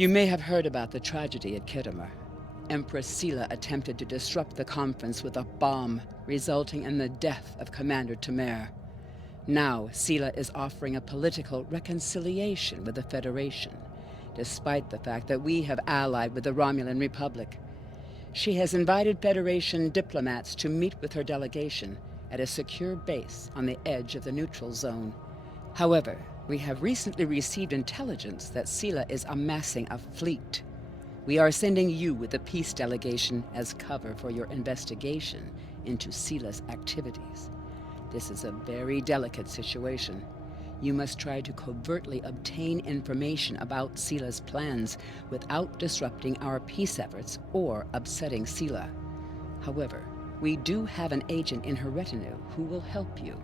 You may have heard about the tragedy at Khitomer. Empress Sela attempted to disrupt the conference with a bomb, resulting in the death of Commander Temer. Now, Sela is offering a political reconciliation with the Federation, despite the fact that we have allied with the Romulan Republic. She has invited Federation diplomats to meet with her delegation at a secure base on the edge of the neutral zone. However, we have recently received intelligence that Sela is amassing a fleet. We are sending you with the peace delegation as cover for your investigation into Sela's activities. This is a very delicate situation. You must try to covertly obtain information about Sela's plans without disrupting our peace efforts or upsetting Sela. However, we do have an agent in her retinue who will help you.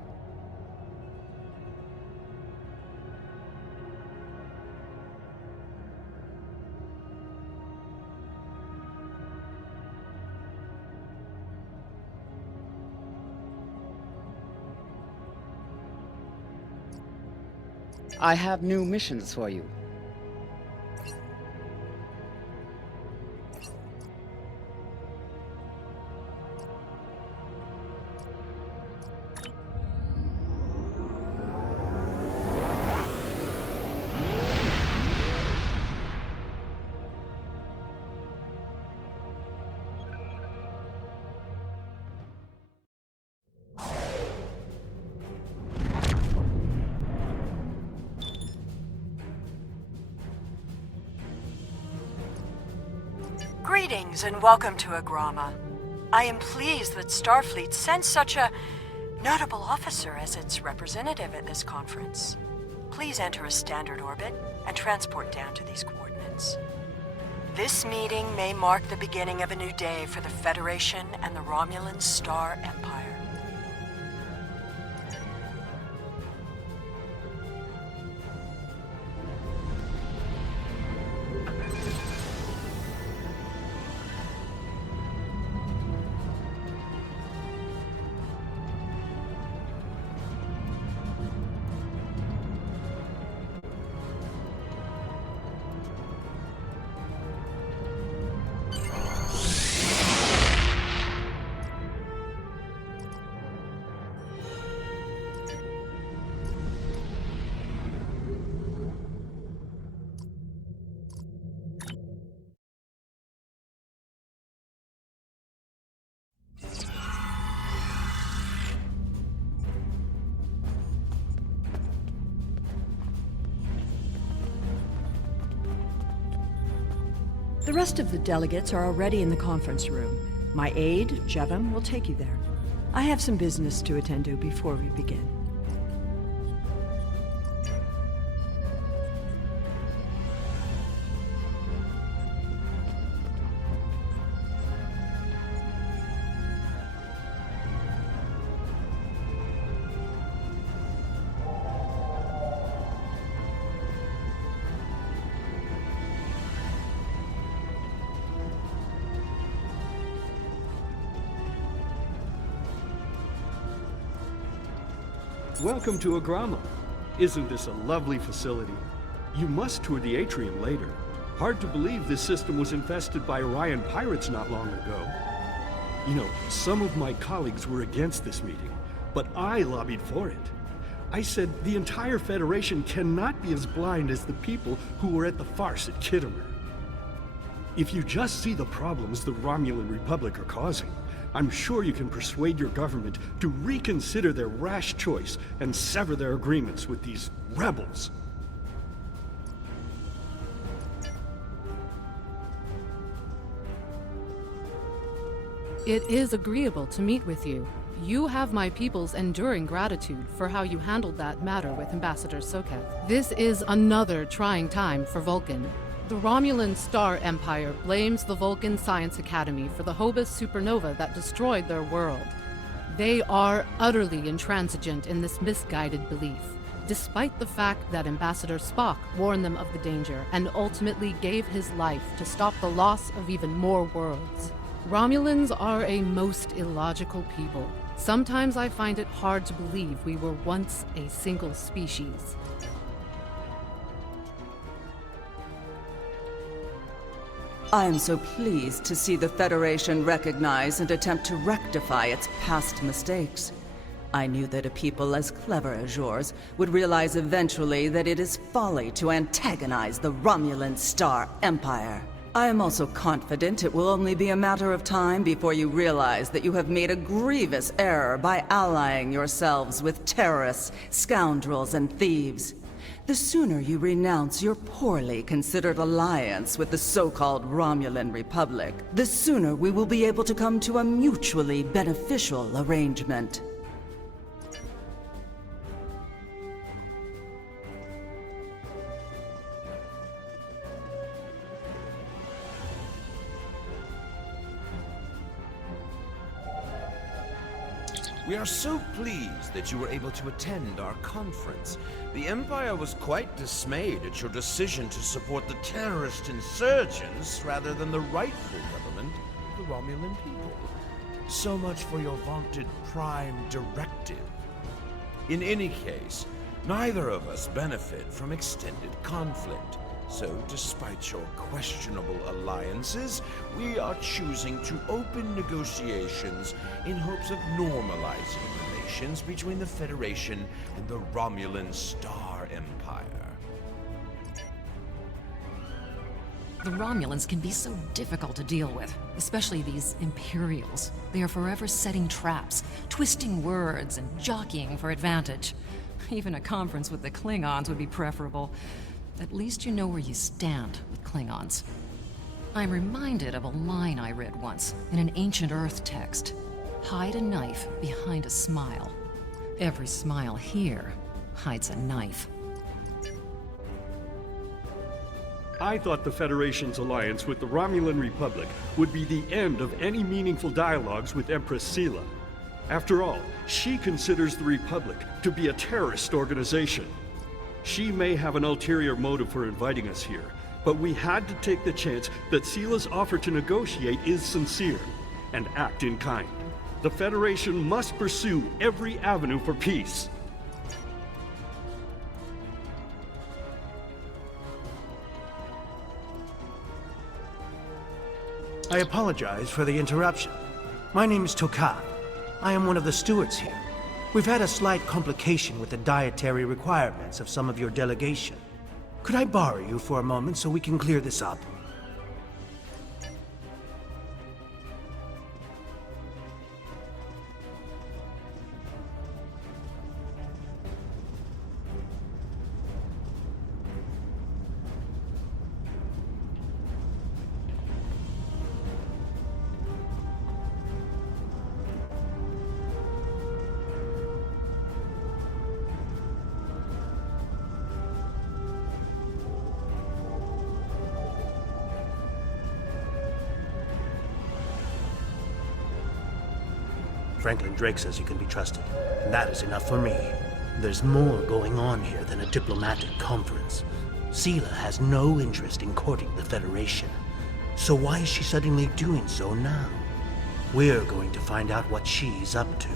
I have new missions for you. Greetings and welcome to Agrama. I am pleased that Starfleet sent such a notable officer as its representative at this conference. Please enter a standard orbit and transport down to these coordinates. This meeting may mark the beginning of a new day for the Federation and the Romulan Star Empire. The rest of the delegates are already in the conference room. My aide, Jevem, will take you there. I have some business to attend to before we begin. Welcome to Agrama. Isn't this a lovely facility? You must tour the atrium later. Hard to believe this system was infested by Orion pirates not long ago. You know, some of my colleagues were against this meeting, but I lobbied for it. I said the entire Federation cannot be as blind as the people who were at the farce at Khitomer. If you just see the problems the Romulan Republic are causing, I'm sure you can persuade your government to reconsider their rash choice and sever their agreements with these rebels. It is agreeable to meet with you. You have my people's enduring gratitude for how you handled that matter with Ambassador Sokev. This is another trying time for Vulcan. The Romulan Star Empire blames the Vulcan Science Academy for the Hobus supernova that destroyed their world. They are utterly intransigent in this misguided belief, despite the fact that Ambassador Spock warned them of the danger and ultimately gave his life to stop the loss of even more worlds. Romulans are a most illogical people. Sometimes I find it hard to believe we were once a single species. I am so pleased to see the Federation recognize and attempt to rectify its past mistakes. I knew that a people as clever as yours would realize eventually that it is folly to antagonize the Romulan Star Empire. I am also confident it will only be a matter of time before you realize that you have made a grievous error by allying yourselves with terrorists, scoundrels, and thieves. The sooner you renounce your poorly considered alliance with the so-called Romulan Republic, the sooner we will be able to come to a mutually beneficial arrangement. We are so pleased that you were able to attend our conference. The Empire was quite dismayed at your decision to support the terrorist insurgents rather than the rightful government of the Romulan people. So much for your vaunted Prime Directive. In any case, neither of us benefit from extended conflict. So, despite your questionable alliances, we are choosing to open negotiations in hopes of normalizing relations between the Federation and the Romulan Star Empire. The Romulans can be so difficult to deal with, especially these Imperials. They are forever setting traps, twisting words, and jockeying for advantage. Even a conference with the Klingons would be preferable. At least you know where you stand with Klingons. I'm reminded of a line I read once in an ancient Earth text. Hide a knife behind a smile. Every smile here hides a knife. I thought the Federation's alliance with the Romulan Republic would be the end of any meaningful dialogues with Empress Sela. After all, she considers the Republic to be a terrorist organization. She may have an ulterior motive for inviting us here, but we had to take the chance that Sela's offer to negotiate is sincere, and act in kind. The Federation must pursue every avenue for peace. I apologize for the interruption. My name is Tokav. I am one of the stewards here. We've had a slight complication with the dietary requirements of some of your delegation. Could I borrow you for a moment so we can clear this up? Franklin Drake says you can be trusted, and that is enough for me. There's more going on here than a diplomatic conference. Sela has no interest in courting the Federation. So why is she suddenly doing so now? We're going to find out what she's up to.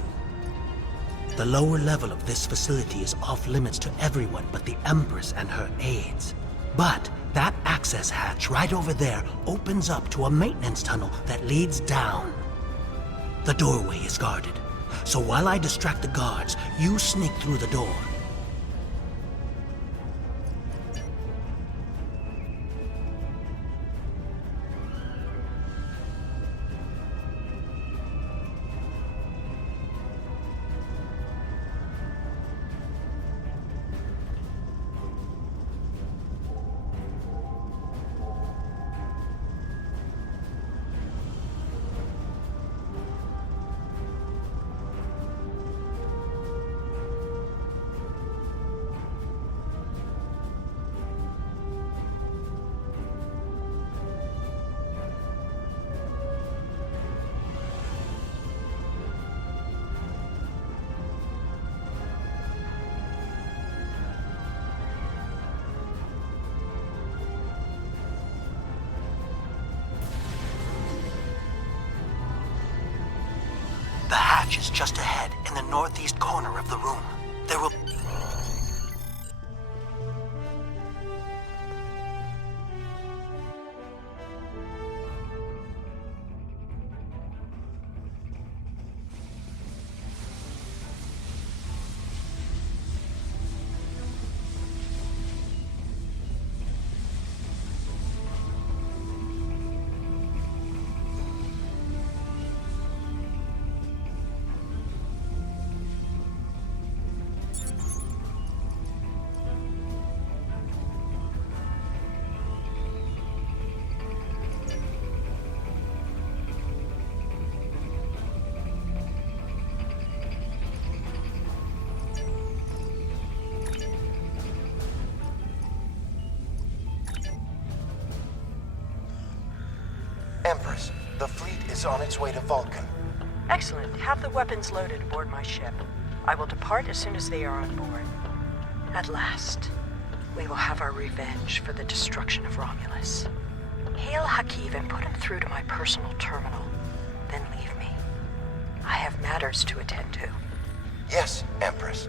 The lower level of this facility is off limits to everyone but the Empress and her aides. But that access hatch right over there opens up to a maintenance tunnel that leads down. The doorway is guarded, so while I distract the guards, you sneak through the door. The hatch is just ahead in the northeast corner of the room. There will... Empress, the fleet is on its way to Vulcan. Excellent. Have the weapons loaded aboard my ship. I will depart as soon as they are on board. At last, we will have our revenge for the destruction of Romulus. Hail Hakiv and put him through to my personal terminal. Then leave me. I have matters to attend to. Yes, Empress.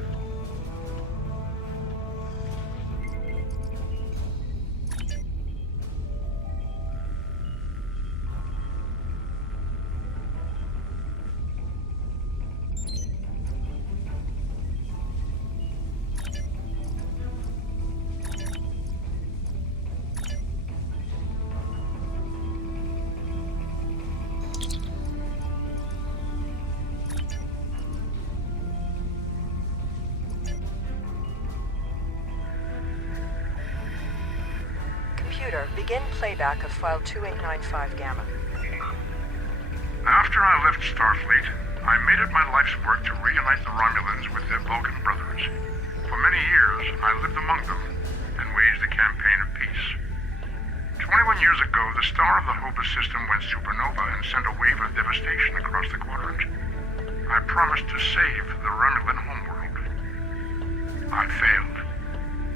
Computer, begin playback of file 2895 Gamma. After I left Starfleet, I made it my life's work to reunite the Romulans with their Vulcan brothers. For many years, I lived among them and waged a campaign of peace. 21 years ago, the star of the Hobus system went supernova and sent a wave of devastation across the quadrant. I promised to save the Romulan homeworld. I failed.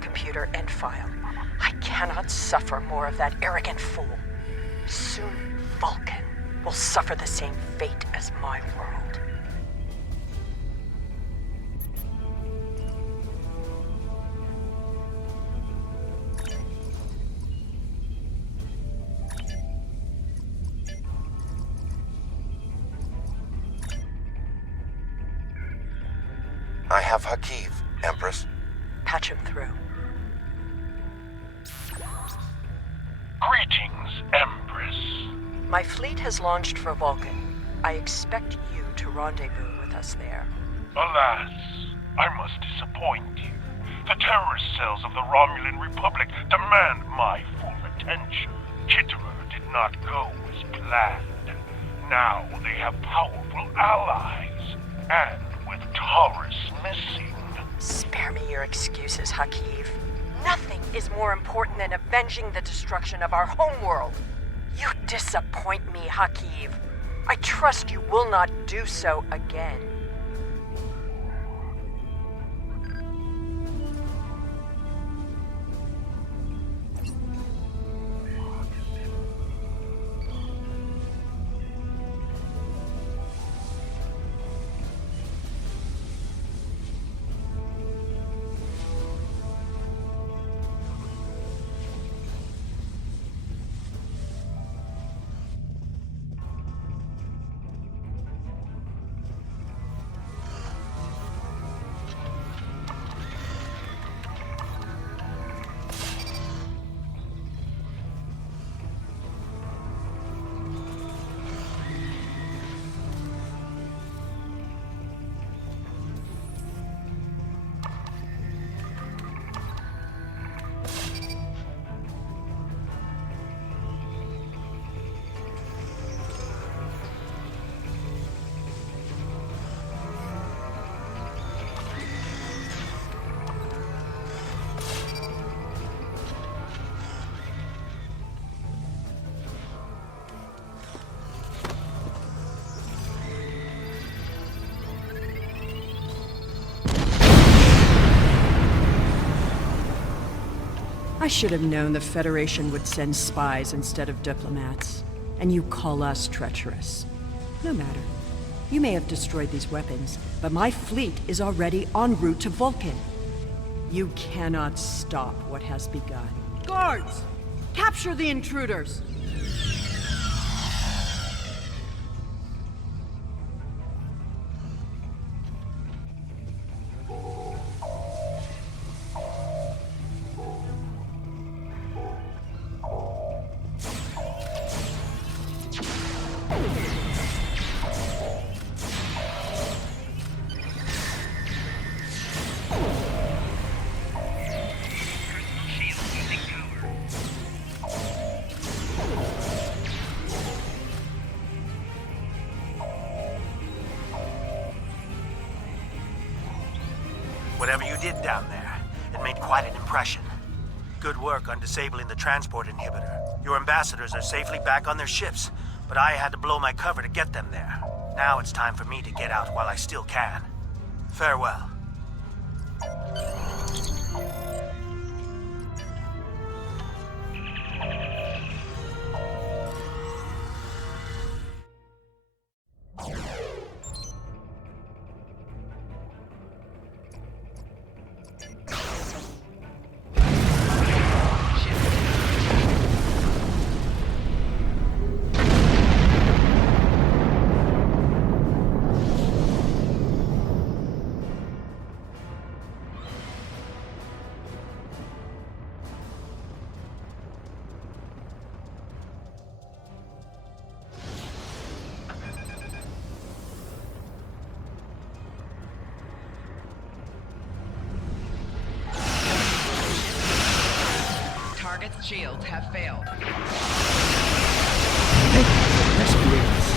Computer, end file. I cannot suffer more of that arrogant fool. Soon, Vulcan will suffer the same fate as my world. I have Hakiv, Empress. Patch him through. Greetings, Empress. My fleet has launched for Vulcan. I expect you to rendezvous with us there. Alas, I must disappoint you. The terrorist cells of the Romulan Republic demand my full attention. Kitterer did not go as planned. Now they have powerful allies, and with Taurus missing. Spare me your excuses, Hakiv. Nothing is more important than avenging the destruction of our homeworld. You disappoint me, Hakiv. I trust you will not do so again. I should have known the Federation would send spies instead of diplomats. And you call us treacherous. No matter. You may have destroyed these weapons, but my fleet is already en route to Vulcan. You cannot stop what has begun. Guards! Capture the intruders! Whatever you did down there, it made quite an impression. Good work on disabling the transport inhibitor. Your ambassadors are safely back on their ships. but I had to blow my cover to get them there. Now it's time for me to get out while I still can. Farewell. Target's shields have failed. Rescuing us.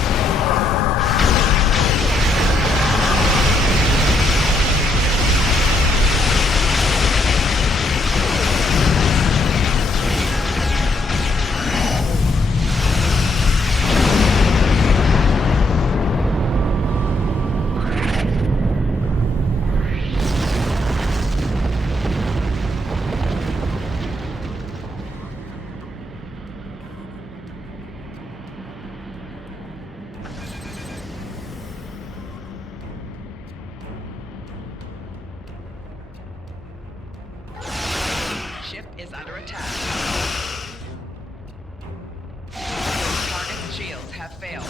Ship is under attack. Target's shields have failed.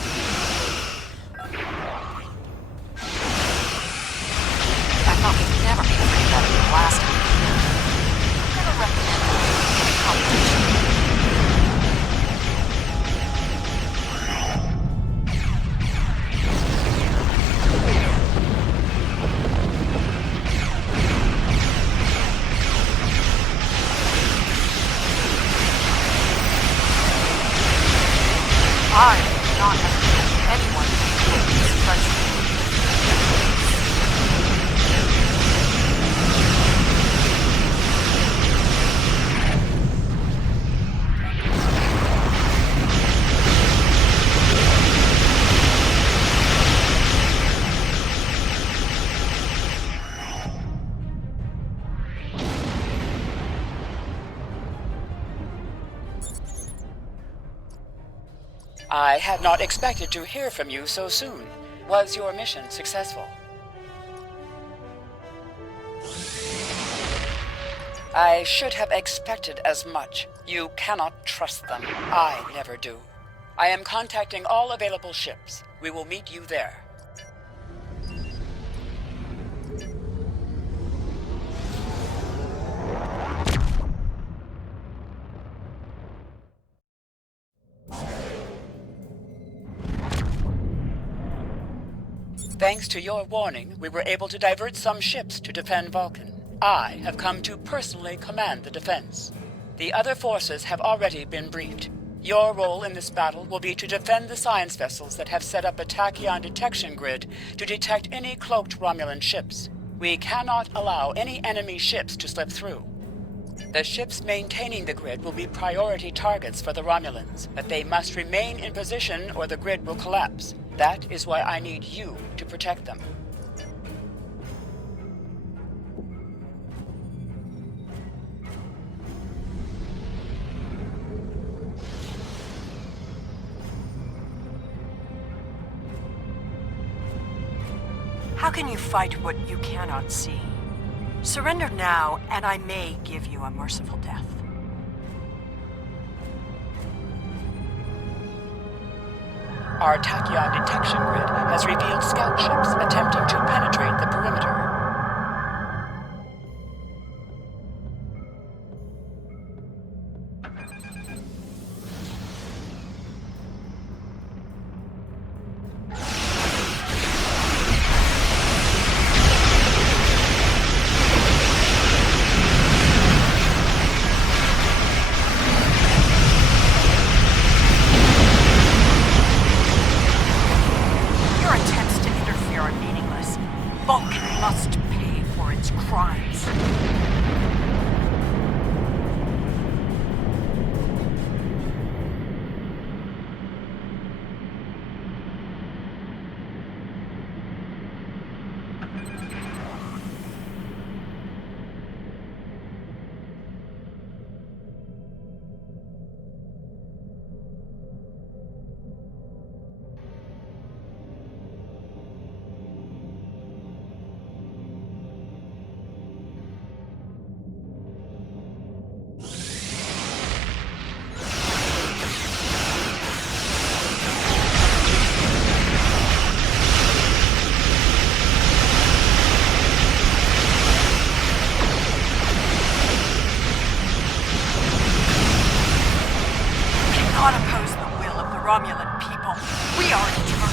I thought we'd never be able to get better than last time. I'm gonna recommend competition. I do not have anyone to this president. I had not expected to hear from you so soon. Was your mission successful? I should have expected as much. You cannot trust them. I never do. I am contacting all available ships. We will meet you there. Thanks to your warning, we were able to divert some ships to defend Vulcan. I have come to personally command the defense. The other forces have already been briefed. Your role in this battle will be to defend the science vessels that have set up a tachyon detection grid to detect any cloaked Romulan ships. We cannot allow any enemy ships to slip through. The ships maintaining the grid will be priority targets for the Romulans, but they must remain in position or the grid will collapse. That is why I need you to protect them. How can you fight what you cannot see? Surrender now, and I may give you a merciful death. Our tachyon detection grid has revealed scout ships attempting to penetrate the perimeter. Your attempts to interfere are meaningless. Vulcan must Romulan people. We are eternal.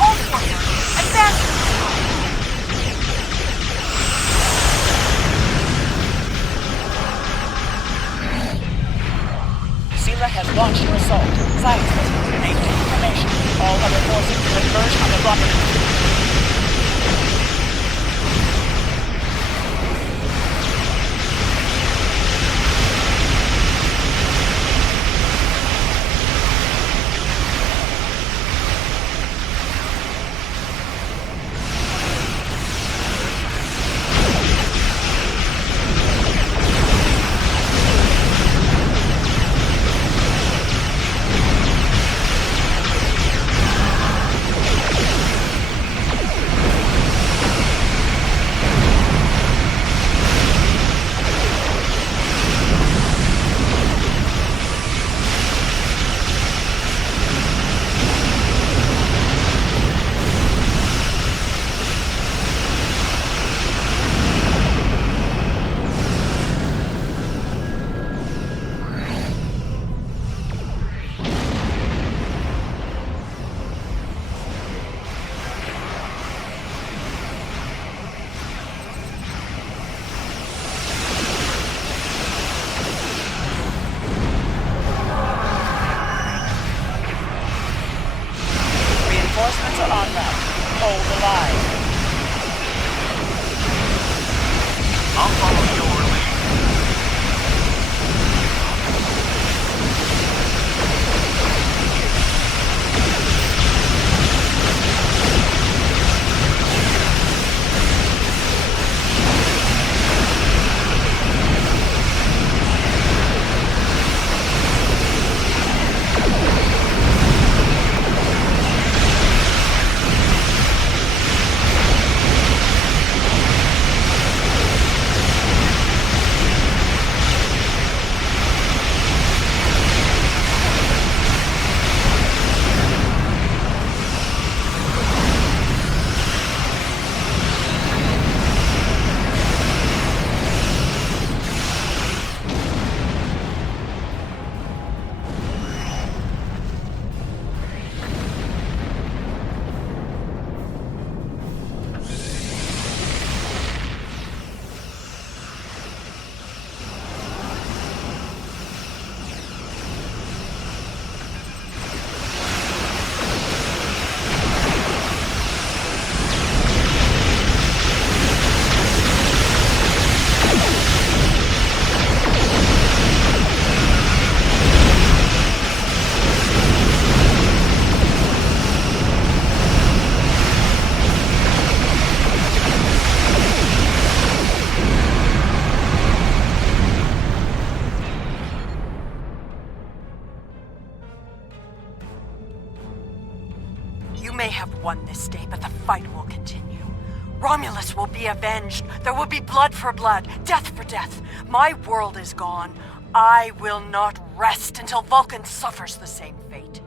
All forward! Advance! Sela has launched her assault. Scientists, remain in formation. All other forces converge on the Romulan. Reinforcements are en route. Hold the line. I'll follow your lead. You may have won this day, but the fight will continue. Romulus will be avenged. There will be blood for blood, death for death. My world is gone. I will not rest until Vulcan suffers the same fate.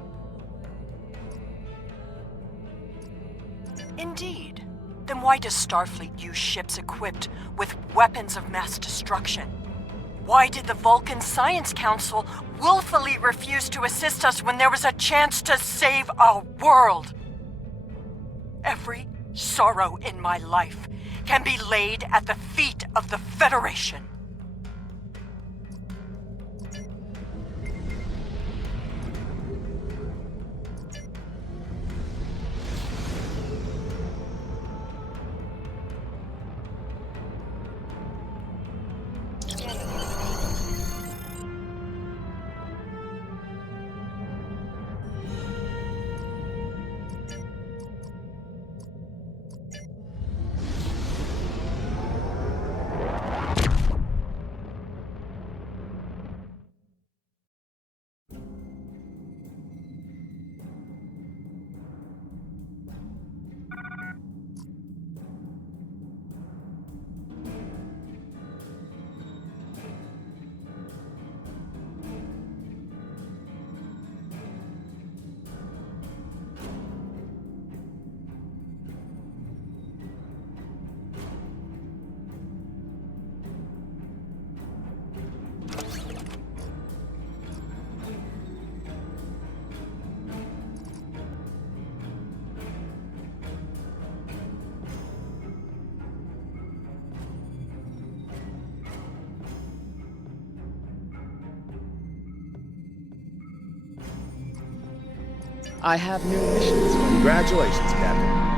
Indeed. Then why does Starfleet use ships equipped with weapons of mass destruction? Why did the Vulcan Science Council willfully refuse to assist us when there was a chance to save our world? Every sorrow in my life can be laid at the feet of the Federation. I have new missions for you. Congratulations, Captain.